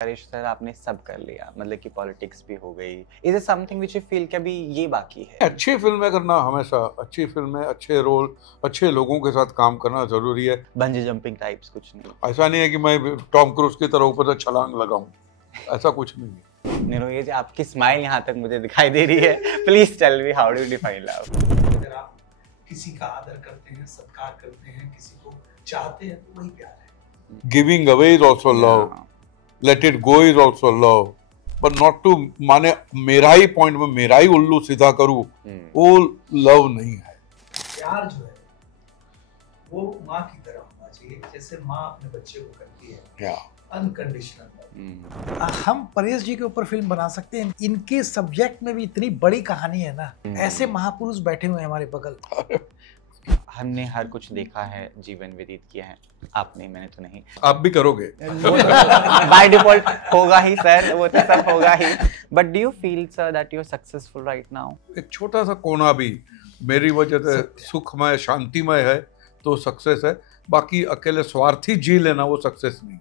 Harish sir आपने सब कर लिया, मतलब कि पॉलिटिक्स भी हो गई। Is it something which you feel कि अभी ये बाकी है? अच्छी फिल्में करना हमेशा, अच्छी फिल्में, अच्छे रोल, अच्छे लोगों के साथ काम करना जरूरी है। बंजी जंपिंग टाइप्स कुछ नहीं? ऐसा नहीं है कि मैं टॉम क्रूज की तरह ऊपर से छलांग लगाऊं, ऐसा कुछ नहीं है। नीरो, ये जो आपकी स्माइल यहाँ तक मुझे दिखाई दे रही है, please tell me how do you define love? अगर आप किसी का आदर करते हैं, सत्कार करते हैं, किसी को चाहते हैं, तो वही प्यार है। Giving away is also love, let it go is also love, but not to माने मेरा ही पॉइंट में मेरा ही उल्लू सीधा करूं, वो लव नहीं है। प्यार जो है वो माँ की तरह होना चाहिए, जैसे माँ अपने बच्चे को करती है, अनकंडीशनल। हम परेश जी के ऊपर फिल्म बना सकते हैं। इनके सब्जेक्ट में भी इतनी बड़ी कहानी है ना, ऐसे महापुरुष बैठे हुए हैं हमारे बगल। हमने हर कुछ देखा है, जीवन व्यतीत किया है, आपने, मैंने तो नहीं। आप भी करोगे बाय डिफॉल्ट होगा ही सर, वो तो सब होगा ही। But do you feel sir that you are successful right now? एक छोटा सा कोना भी मेरी वजह से सुखमय, शांतिमय है तो सक्सेस है। बाकी अकेले स्वार्थी जी लेना वो सक्सेस नहीं।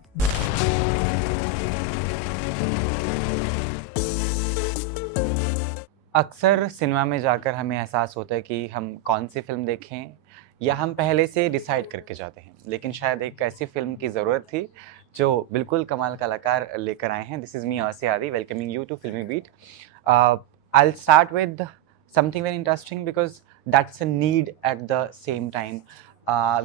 अक्सर सिनेमा में जाकर हमें एहसास होता है कि हम कौन सी फिल्म देखें, या हम पहले से डिसाइड करके जाते हैं, लेकिन शायद एक ऐसी फिल्म की ज़रूरत थी जो बिल्कुल कमाल कलाकार लेकर आए हैं। This is me Asiya Adi, welcoming you to Filmibeat. I will start with something very interesting because that's a need at the same time.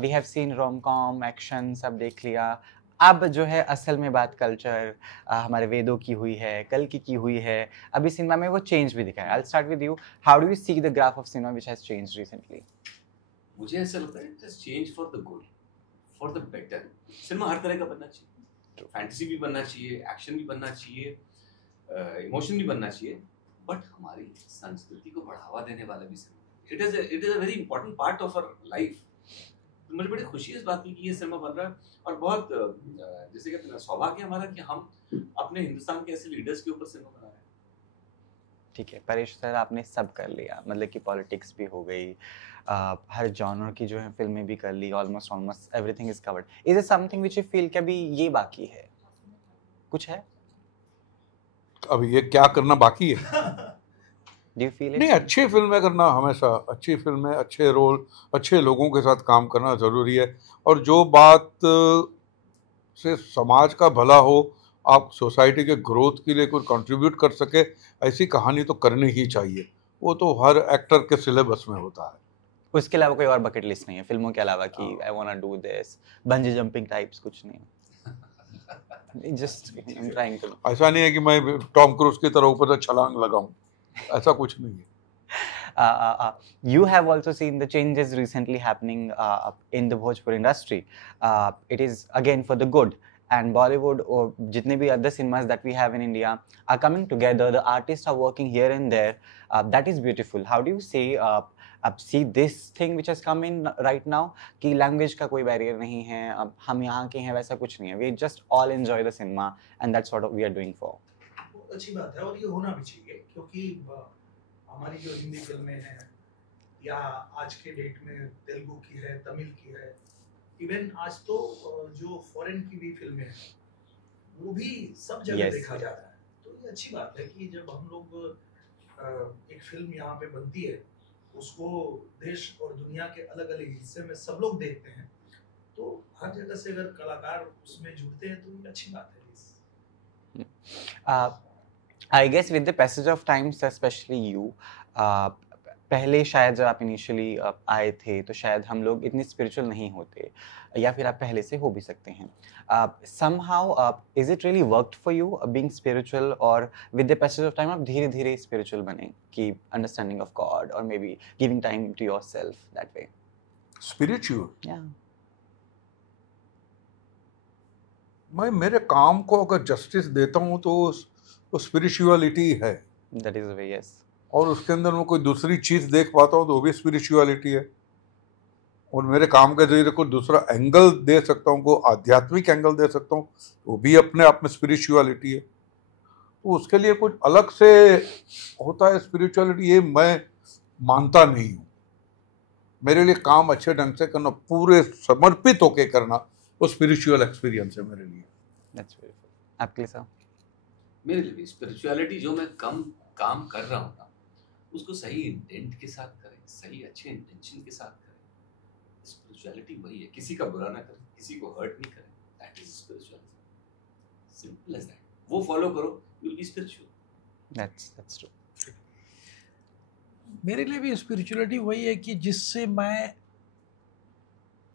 We have seen rom com, action, सब देख लिया। अब जो है असल में बात कल्चर, हमारे वेदों की हुई है, कल की हुई है। अभी सिनेमा में वो चेंज भी दिखा है। I will start with you, how do you see the graph of cinema which has changed recently? मुझे ऐसा लगता है it has change for the good, for the better. Cinema हर तरह का बनना चाहिए, फैंटेसी भी बनना चाहिए, एक्शन भी बनना चाहिए, इमोशन भी बनना चाहिए, बट हमारी संस्कृति को बढ़ावा देने वाला भी cinema. It is a very important part of our life. तो मुझे बड़ी खुशी है इस बात की कि ये सिनेमा बन रहा है, और बहुत जैसे कहते हैं सौभाग्य हमारा कि हम अपने हिंदुस्तान के ऐसे लीडर्स के ऊपर सिनेमा बना रहे हैं। ठीक है परेश सर, आपने सब कर लिया, मतलब कि पॉलिटिक्स भी हो गई, हर जॉनर की जो है फिल्में भी कर ली, almost everything is covered. Is it something which you feel कि अभी ये बाकी है? कुछ है? अब ये क्या करना बाकी है? Do you feel it? नहीं, अच्छी फिल्में करना हमेशा, अच्छी फिल्में, अच्छे रोल, अच्छे लोगों के साथ काम करना जरूरी है। और जो बात से समाज का भला हो, आप सोसाइटी के ग्रोथ के लिए कुछ कंट्रीब्यूट कर सके, ऐसी कहानी तो करनी ही चाहिए। वो तो हर एक्टर के सिलेबस में होता है। उसके अलावा कोई और बकेट लिस्ट नहीं है फिल्मों के अलावा कि I want to do this, bungee jumping types कुछ नहीं? Just I am trying to. ऐसा नहीं है कि मैं टॉम क्रूज की तरह ऊपर से छलांग लगाऊं, ऐसा कुछ नहीं है। You have also seen the changes recently happening in the Bhojpuri industry. It is again for the good, and Bollywood or jitne bhi other cinemas that we have in India are coming together. The artists are working here and there. That is beautiful. How do you say see this thing which has come in right now कि language का कोई barrier नहीं है, अब हम यहाँ के हैं वैसा कुछ नहीं है. We just all enjoy the cinema and that's what we are doing for. बहुत अच्छी बात है और ये होना भी चाहिए, क्योंकि हमारी जो हिंदी फिल्में हैं या आज के डेट में तेलुगु की है, तमिल की है, इवन आज तो जो फॉरेन की भी फिल्में हैं वो भी सब जगह देखा जा रहा है। तो ये अच्छी बात है कि जब हम लोग एक फिल्म यहाँ पे बनती है, उसको देश और दुनिया के अलग अलग हिस्से में सब लोग देखते हैं, तो हर जगह से अगर कलाकार उसमें जुड़ते हैं तो ये अच्छी बात है। I guess with the passage of time, especially you, पहले शायद जब आप इनिशियली आए थे तो शायद हम लोग इतने स्पिरिचुअल नहीं होते, या फिर आप पहले से हो भी सकते हैं। somehow is it really worked for you being spiritual, और with the passage of time आप धीरे धीरे spiritual बने कि understanding of God or maybe giving time to yourself that way? Spiritual? Yeah. मैं मेरे काम को अगर जस्टिस देता हूँ तो स्पिरिचुअलिटी है। That is the way, yes. और उसके अंदर मैं कोई दूसरी चीज़ देख पाता हूँ तो वो भी स्पिरिचुअलिटी है। और मेरे काम के जरिए कोई दूसरा एंगल दे सकता हूँ, कोई आध्यात्मिक एंगल दे सकता हूँ, वो भी अपने आप में स्पिरिचुअलिटी है। तो उसके लिए कुछ अलग से होता है स्पिरिचुअलिटी, ये मैं मानता नहीं हूँ। मेरे लिए काम अच्छे ढंग से करना, पूरे समर्पित होके करना, वो स्पिरिचुअल एक्सपीरियंस है मेरे लिए। That's beautiful. आपके लिए सर? मेरे लिए भी स्पिरिचुअलिटी जो मैं कम काम कर रहा हूँ ना, उसको सही इंटेंट के साथ करें, सही अच्छे इंटेंशन के साथ करें। स्पिरिचुअलिटी वही है, किसी का बुरा ना करें, किसी को हर्ट नहीं करें, that is spirituality. Simple as that. वो फॉलो करो, you will be spiritual. That's true. मेरे लिए भी स्पिरिचुअलिटी वही है कि जिससे मैं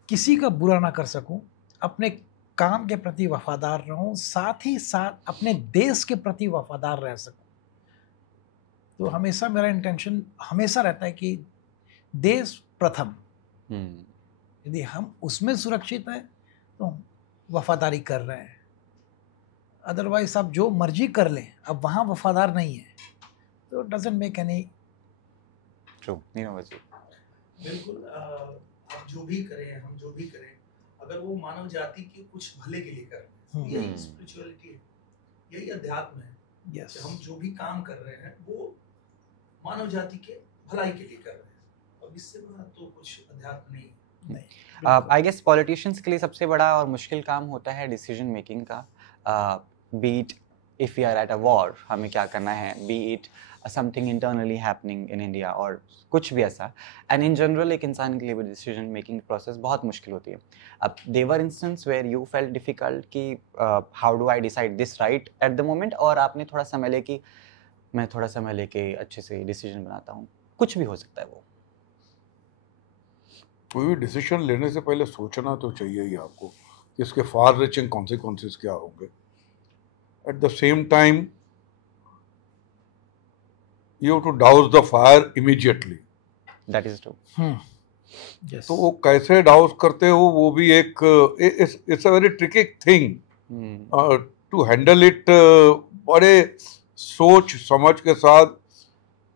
किसी का बुरा ना कर सकूं, अपने काम के प्रति वफादार रहूं, साथ ही साथ अपने देश के प्रति वफादार रह सकूं। तो हमेशा मेरा इंटेंशन हमेशा रहता है कि देश प्रथम। यदि हम उसमें सुरक्षित हैं तो वफादारी कर रहे हैं, अदरवाइज आप जो मर्जी कर लें, अब वहाँ वफादार नहीं है तो doesn't make any. True, Neeraj ji. बिल्कुल। आप जो भी करें, हम जो भी करें, अगर वो मानव जाति के कुछ भले के लिए कर रहे हैं, यही स्पिरिचुअलिटी है, यही अध्यात्म है। यस, हम जो भी काम कर रहे हैं वो मानव जाति के भलाई के लिए कर रहे हैं। अब इससे बड़ा तो कुछ अध्यात्म नहीं। आई गेस पॉलिटिशियंस के लिए सबसे बड़ा और मुश्किल काम होता है डिसीजन मेकिंग का। But if you are at a war, हमें क्या करना है, be it something internally happening in India और कुछ भी ऐसा। एंड इन जनरल एक इंसान के लिए भी डिसीजन मेकिंग प्रोसेस बहुत मुश्किल होती है। अब there instance where you felt difficult कि how do I decide this right at the moment, और आपने थोड़ा समय लेके, मैं थोड़ा समय लेके अच्छे से डिसीजन बनाता हूँ, कुछ भी हो सकता है वो। कोई भी डिसीजन लेने से पहले सोचना तो चाहिए ही आपको कि इसके फार रीचिंग कॉन्सिक्वेंसेस क्या होंगे। At the same time you have to douse the fire immediately. That is true. Yes. तो वो कैसे डाउस करते हो वो भी एक it's a very tricky thing to handle it. बड़े सोच समझ के साथ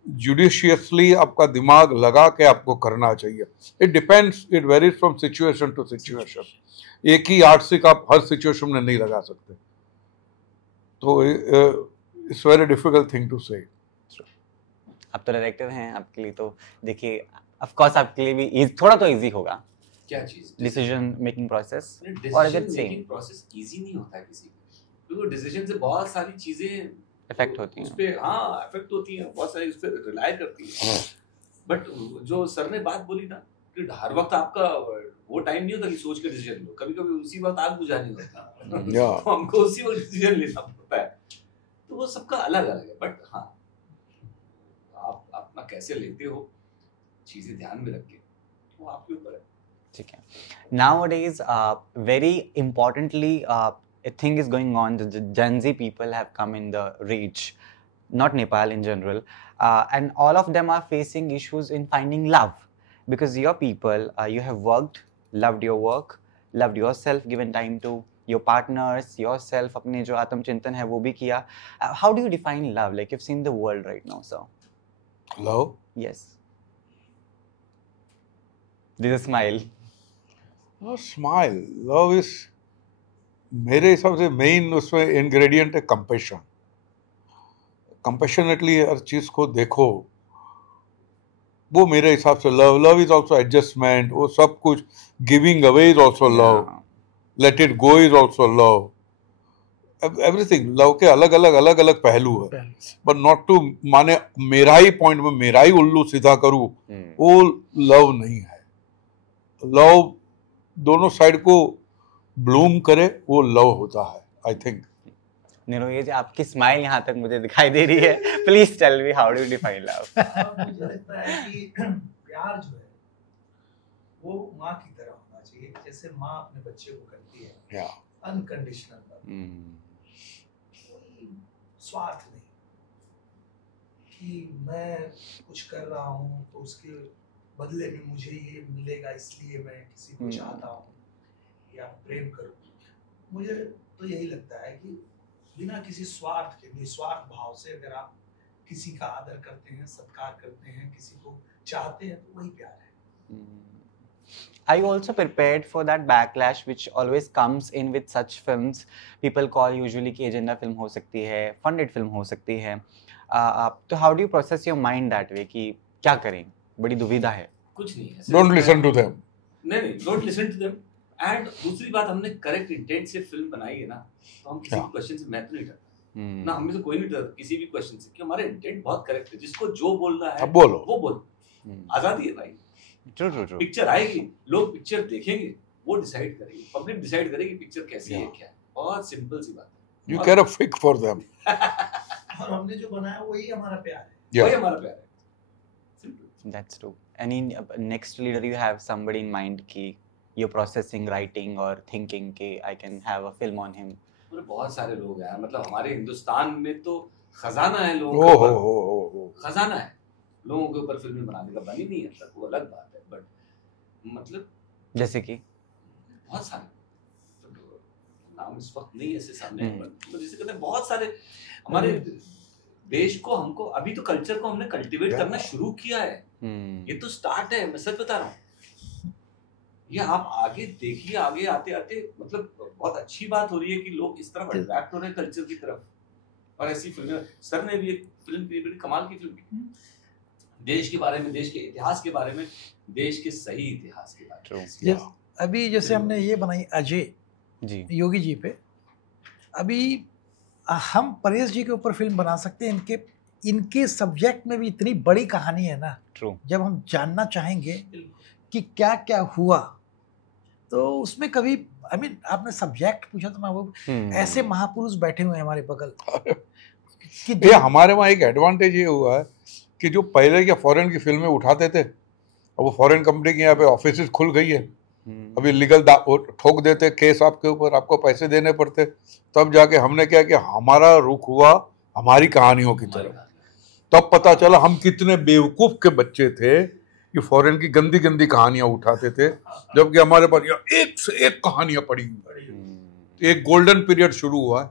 जुडिशियसली आपका दिमाग लगा के आपको करना चाहिए। It depends, it varies from situation to situation. एक ही यार्डस्टिक आप हर सिचुएशन में नहीं लगा सकते, तो it's very difficult thing to say. आप तो डायरेक्टर हैं, आपके लिए तो देखिए ऑफ कोर्स आपके लिए भी थोड़ा तो इजी होगा क्या चीज? Decision making process. और अगर मेकिंग प्रोसेस इजी नहीं होता है किसी का, क्योंकि डिसीजन से बहुत सारी चीजें इफेक्ट होती हैं उस पे। हाँ, इफेक्ट होती हैं, बहुत सारी उस पे रिलाई करती हैं। बट जो सर ने बात बोली ना कि हर वक्त आपका वो टाइम नहीं होता कि सोच के डिसीजन लो, कभी कभी उसी वक्त आग बुझानी होता है तो हमको उसी वक्त डिसीजन लेना पड़ता है। तो वो सबका अलग अलग है। बट हाँ, आप अपना कैसे लेते हो चीजें ध्यान में रख के, वो आपके ऊपर है। ठीक है। Nowadays, very importantly, a thing is going on. The Gen Z people have come in the reach, not Nepal in general, and all of them are facing issues in finding love, because your people, you have worked, loved your work, loved yourself, given time to your partners, yourself, अपने जो आत्म चिंतन है वो भी किया. How do you define love? Like you've seen the world right now, sir. Love? Yes. There's a smile. Smile, love is मेरे हिसाब से मेन उसमें इंग्रेडिएंट है कंपैशन। कंपैशनेटली हर चीज को देखो, वो मेरे हिसाब से love. Love is also adjustment, वो सब कुछ। Giving away is also love, let it go is also love, everything. Love के अलग अलग पहलू है, बट नॉट टू माने मेरा ही पॉइंट में मेरा ही उल्लू सीधा करूं, वो लव नहीं है। लव दोनों साइड को ब्लूम करे, वो लव होता है, आई थिंक। नीरज, ये आपकी स्माइल यहाँ तक मुझे दिखाई दे रही है। Please tell me how do you define love? मुझे लगता है कि प्यार जो है वो माँ की तरह होना चाहिए, जैसे माँ अपने बच्चे को करती है, अनकंडीशनल लव। स्वार्थ नहीं कि मैं कुछ कर रहा हूँ तो उसके बदले में मुझे ये मिलेगा इसलिए मैं किसी को चाहता हूँ या प्रेम करूँ। मुझे तो यही लगता है कि बिना किसी स्वार्थ के, निस्वार्थ भाव से अगर आप किसी का आदर करते हैं, सत्कार करते हैं, किसी को चाहते हैं, तो वही प्यार है। Are you also prepared for that backlash which always comes in with such films? People call usually कि एजेंडा फिल्म हो सकती है, फंडेड फिल्म हो सकती है। तो how do you process your mind that way कि क्या करें? बड़ी दुविधा है। कुछ नहीं है। Don't listen to them. नहीं, don't listen to them. And दूसरी बात, हमने करेक्ट इंटेंट से फिल्म बनाई है ना, तो हम किसी क्वेश्चन से मैं तो नहीं डरता। ना हमें से कोई नहीं डर किसी भी क्वेश्चन से, कि हमारा इंटेंट बहुत करेक्ट है, जिसको जो बोलना है अब बोलो। वो बोलो, आजादी है भाई। ट्रू पिक्चर आएगी, लोग पिक्चर देखेंगे, वो डिसाइड करेगी, पब्लिक डिसाइड करेगी पिक्चर कैसी है क्या है। बहुत सिंपल सी बात है। You get a fix for them. और हमने जो बनाया वही हमारा प्यार है, Yeah. वही हमारा प्यार है। Simple. That's true. Any next leader you have somebody in mind कि you're processing, writing or thinking कि I can have a film on him? पूरे बहुत सारे लोग हैं, मतलब हमारे हिंदुस्तान में तो खजाना है लोगों ओ के हो ऊपर, हो। खजाना है लोगों के ऊपर। फिल्में बनाने का बनी नहीं है तक, वो अलग बात है, बट मतलब जैसे कि बहुत सारे नाम इस वक्त नहीं ऐसे सामने है, but जैसे कहते हैं बहुत सारे हमारे देश को, हमको अभी तो कल्चर को हमने कल्टीवेट करना शुरू किया है। ये तो स्टार्ट है, मैं सच बता रहा हूँ। ये आप आगे देखिए, आगे आते आते मतलब बहुत अच्छी बात हो रही है कि लोग इस तरफ अट्रैक्ट हो रहे हैं कल्चर की तरफ। और ऐसी फिल्में, सर ने भी एक फिल्म की, बड़ी कमाल की फिल्म की, देश के बारे में, देश के इतिहास के बारे में, देश के सही इतिहास के बारे में। अभी जैसे हमने ये बनाई अजय जी योगी जी पे, अभी हम परेश जी के ऊपर फिल्म बना सकते हैं। इनके सब्जेक्ट में भी इतनी बड़ी कहानी है ना, ट्रू। जब हम जानना चाहेंगे कि क्या क्या हुआ, तो उसमें कभी आपने सब्जेक्ट पूछा तो मैं वो ऐसे महापुरुष बैठे हुए हैं हमारे बगल कि ये हमारे वहाँ एक एडवांटेज ये हुआ है कि जो पहले के फॉरेन की फिल्में उठाते थे, अब वो फॉरेन कंपनी के यहाँ पे ऑफिस खुल गई है, अभी लीगल ठोक देते केस आपके ऊपर, आपको पैसे देने पड़ते। तब जाके हमने क्या कि हमारा रुख हुआ हमारी कहानियों की तरफ। तब पता चला हम कितने बेवकूफ के बच्चे थे कि फॉरेन की गंदी गंदी कहानियां उठाते थे, जबकि हमारे पास यहाँ एक से एक कहानियां पड़ी हुई। एक गोल्डन पीरियड शुरू हुआ है।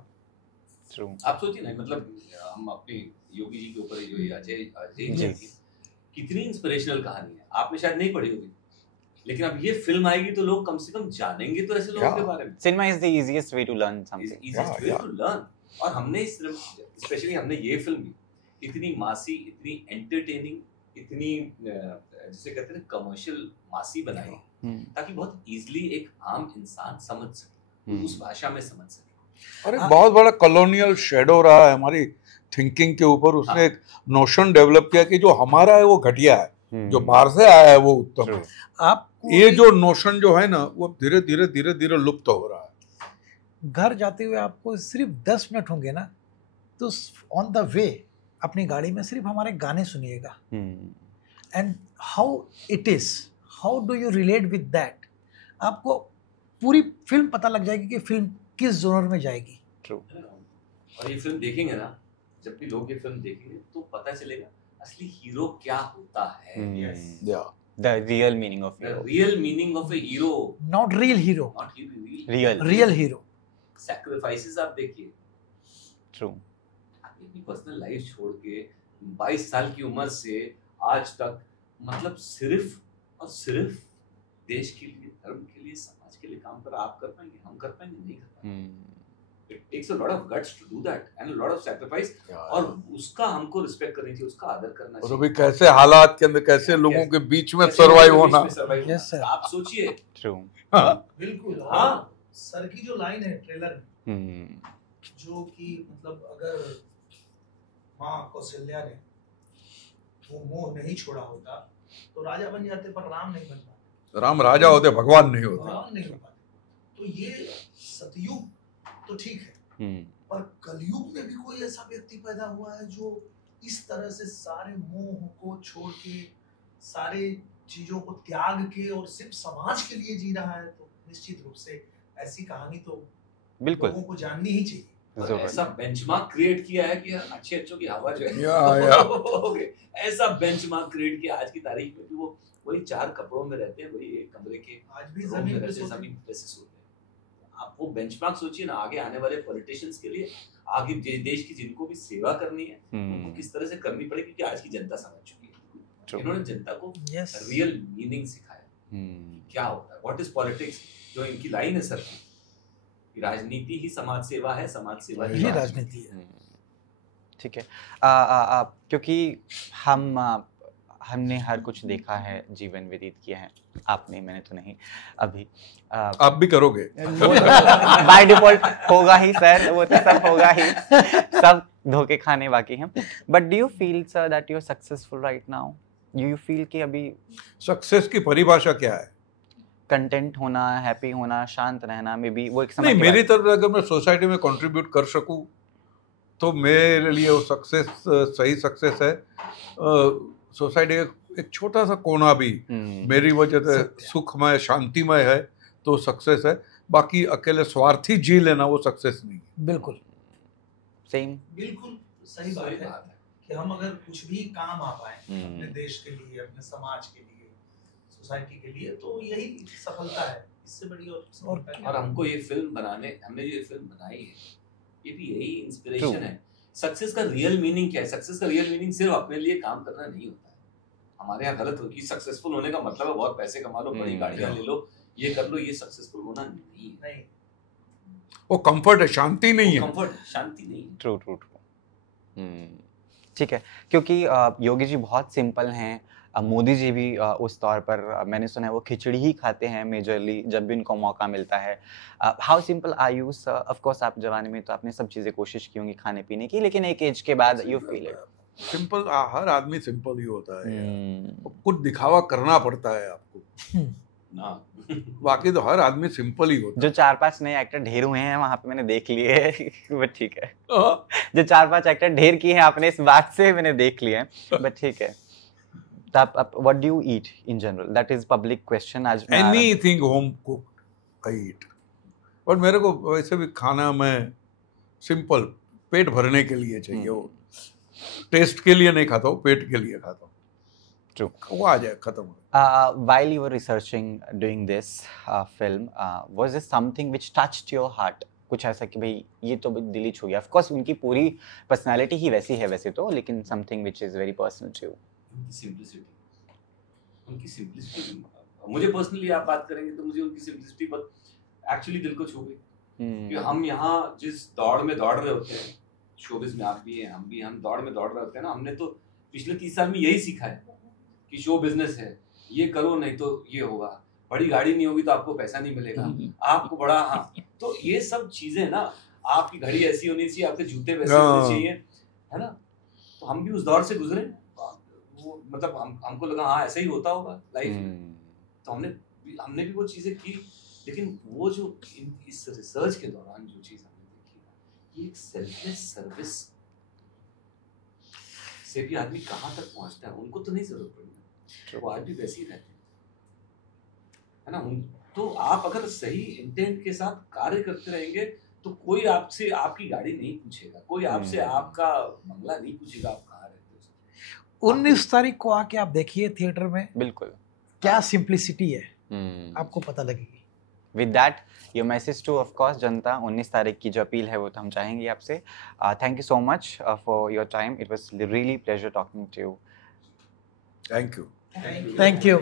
ट्रू। आप सोचिए ना, मतलब हम अपने योगी जी के ऊपर जो ये अजय जी की कितनी इंस्पिरेशनल कहानी है, आपने शायद नहीं पढ़ी होगी, लेकिन अब ये फिल्म आएगी तो लोग कम से कम जानेंगे तो ऐसे लोगों के बारे में। Cinema is the easiest way to learn something. Easiest way to learn. और हमने स्पेशली हमने ये फिल्म इतनी मासी, इतनी एंटरटेनिंग, इतनी जिसे कहते हैं कमर्शियल मासी बनाई ताकि बहुत इजीली एक आम इंसान समझ सके, उस भाषा में समझ सके। और एक बहुत बड़ा कॉलोनियल शेडो रहा है हमारी थिंकिंग के ऊपर। उसने एक नोशन डेवलप किया कि जो हमारा है वो घटिया है, जो बाहर से आया है वो उत्तम है। आप ये जो नोशन जो है ना, वो धीरे धीरे धीरे धीरे लुप्त हो रहा है। घर जाते हुए आपको सिर्फ 10 मिनट होंगे ना, तो ऑन द वे अपनी गाड़ी में सिर्फ हमारे गाने सुनिएगा, and how it is, how do you relate with that, आपको पूरी फिल्म पता लग जाएगी कि फिल्म किस जोनर में जाएगी। ट्रू। और ये फिल्म देखेंगे ना, जब भी लोग ये फिल्म देखेंगे तो पता चलेगा असली हीरो क्या होता है। The real meaning of The hero. real meaning of a hero, not real hero, not hero, real hero. sacrifices आप देखिए। True. अपनी पर्सनल लाइफ छोड़ के 22 साल की उम्र से आज तक, मतलब सिर्फ और सिर्फ देश के लिए, धर्म के लिए, समाज के लिए काम कर। आप कर पाएंगे, हम कर पाएंगे, नहीं कर पाएंगे। It takes a lot of guts to do that and a lot of sacrifice, और उसका हमको रिस्पेक्ट करनी चाहिए, उसका आदर करना और चाहिए। अभी कैसे हालात के अंदर कैसे लोगों के बीच में सरवाइव होना। Yes, sir. आप सोचिए। True. बिल्कुल। हाँ। सर की जो लाइन है ट्रेलर में, जो कि मतलब अगर माँ कौशल्या ने वो मोह नहीं छोड़ा होता तो राजा बन जाते, पर राम नहीं बन पाते। राम राजा होते, भगवान नहीं होते। भगवान नहीं हो पाते। तो ये सतयुग तो ठीक है, पर कलयुग में भी कोई ऐसा व्यक्ति पैदा हुआ है जो इस तरह से सारे मोह को छोड़ के, सारे चीजों को त्याग के और सिर्फ समाज के लिए जी रहा है। तो निश्चित रूप से ऐसी कहानी तो बिल्कुल लोगों को जाननी ही चाहिए। और ऐसा बेंचमार्क क्रिएट किया है कि अच्छे अच्छों की हवा जो है या। ऐसा बेंचमार्क क्रिएट किया आज की तारीख में कि वो वही 4 कपड़ों में रहते हैं, वही एक कमरे के आज भी रूम में जमीन पे रहते हैं, सोते जमीन पे से सोते हैं। आप वो बेंचमार्क सोचिए ना, आगे आने वाले पॉलिटिशियंस के लिए, आगे देश की जिनको भी सेवा करनी है उनको किस तरह से करनी पड़ेगी, क्योंकि आज की जनता समझ चुकी है। इन्होंने जनता को रियल मीनिंग सिखाया, क्या होता है, व्हाट इज पॉलिटिक्स। जो इनकी लाइन है सर की, राजनीति ही समाज सेवा है, समाज सेवा ही ये राजनीति है। ठीक है। क्योंकि हमने हर कुछ देखा है, जीवन व्यतीत किया है, आपने, मैंने तो नहीं अभी। आप भी करोगे। बाय डिफॉल्ट होगा ही सर, वो तो सब होगा ही, सब धोखे खाने बाकी हैं। But do you feel sir that you are successful right now? You feel कि अभी सक्सेस की परिभाषा क्या है? कंटेंट होना, हैप्पी होना, शांत रहना, मे बी वो एक समय नहीं, की मेरी बात तरफ से अगर मैं सोसाइटी में कंट्रीब्यूट कर सकूं तो मेरे लिए वो सक्सेस सही सक्सेस है। सोसाइटी एक छोटा सा कोना भी मेरी वजह से सुखमय शांतिमय है तो सक्सेस है। बाकी अकेले स्वार्थी जी लेना वो सक्सेस नहीं है। बिल्कुल सेम। बिल्कुल सही बात है कि हम अगर कुछ भी काम आ पाए अपने देश के लिए, अपने समाज के लिए, सोसाइटी के लिए, तो यही सफलता है। इससे बड़ी और हमको ये फिल्म बनाने, हमने ये फिल्म बनाई है, ये भी यही इंस्पिरेशन है। सक्सेस का रियल मीनिंग क्या है? सक्सेस का रियल मीनिंग सिर्फ अपने लिए काम करना नहीं होता है। हमारे यहाँ गलत हो कि सक्सेसफुल होने का मतलब है बहुत पैसे कमा लो, बड़ी गाड़ियां ले लो, ये कर लो। ये सक्सेसफुल होना नहीं है। वो कंफर्ट है, शांति नहीं है। कंफर्ट, शांति नहीं है। True true true. ठीक है, क्योंकि योगी जी बहुत सिंपल हैं। मोदी जी भी उस तौर पर मैंने सुना है वो खिचड़ी ही खाते हैं मेजरली जब भी उनको मौका मिलता है। How simple are you sir? Of course आप जवानी में तो आपने सब चीज़ें कोशिश की होंगी खाने पीने की, लेकिन एक एज के बाद यू फील इट सिंपल। हर आदमी सिंपल ही होता है। कुछ दिखावा करना पड़ता है आपको ना। बाकी तो हर आदमी सिंपल ही होता जो 4-5 नए एक्टर ढेर हुए हैं वहां पे मैंने देख लिए हैं बट ठीक है। जो 4-5 एक्टर ढेर किए हैं आपने इस बात से मैंने देख लिए हैं बट ठीक है। आप what do you eat in general? That is public question. आज एनीथिंग होम कुक्ड आई ईट। और मेरे को वैसे भी खाना मैं सिंपल पेट भरने के लिए चाहिए। वो टेस्ट के लिए नहीं खाता हूँ, पेट के लिए खाता हूँ। True. वो आ जाए खत्म। While you were researching doing this film, was there something which touched your heart? कुछ ऐसा कि भाई ये तो दिल ही छू गया। Of course उनकी पूरी पर्सनालिटी ही वैसी है वैसे तो, लेकिन something which is very personal to you. उनकी सिंपलिसिटी मुझे पर्सनली आप बात करेंगे तो मुझे उनकी सिंपलिसिटी बहुत एक्चुअली दिल को छू गई। कि हम यहाँ जिस दौड़ में दौड़ रहे होते हैं, शोबिज़ में आप भी हैं, हम भी, हम दौड़ में दौड़ रहे होते हैं ना। हमने तो पिछले 30 साल में यही सीखा है कि शो बिजनेस है, ये करो नहीं तो ये होगा, बड़ी गाड़ी नहीं होगी तो आपको पैसा नहीं मिलेगा, आपको बड़ा, हाँ, तो ये सब चीजें ना, आपकी घड़ी ऐसी होनी चाहिए, आपके जूते वैसे होने चाहिए, है ना। तो हम भी उस दौर से गुजरे, वो मतलब हमको लगा हाँ ऐसा ही होता होगा लाइफ में। तो हमने भी वो चीजें की। लेकिन वो जो इस रिसर्च के दौरान जो चीज हमने देखी, ये एक सेल्फलेस सर्विस से भी आदमी कहाँ तक पहुँचता है, उनको तो नहीं जरूरत पड़ती, वो आज भी वैसे ही रहते हैं, है ना। तो आप अगर सही इंटेंट के साथ कार्य करते रहेंगे तो कोई आपसे आपकी गाड़ी नहीं पूछेगा, कोई आपसे आपका बंगला नहीं पूछेगा आप कहाँ रहते हो। 19 तारीख को आके आप देखिए थिएटर में, बिल्कुल क्या सिंप्लिसिटी है आपको पता लगेगी। With that, your message to of course जनता, 19 तारीख की जो अपील है वो तो हम चाहेंगे आपसे। Thank you so much for your time. It was really pleasure talking to you. Thank you. Thank you.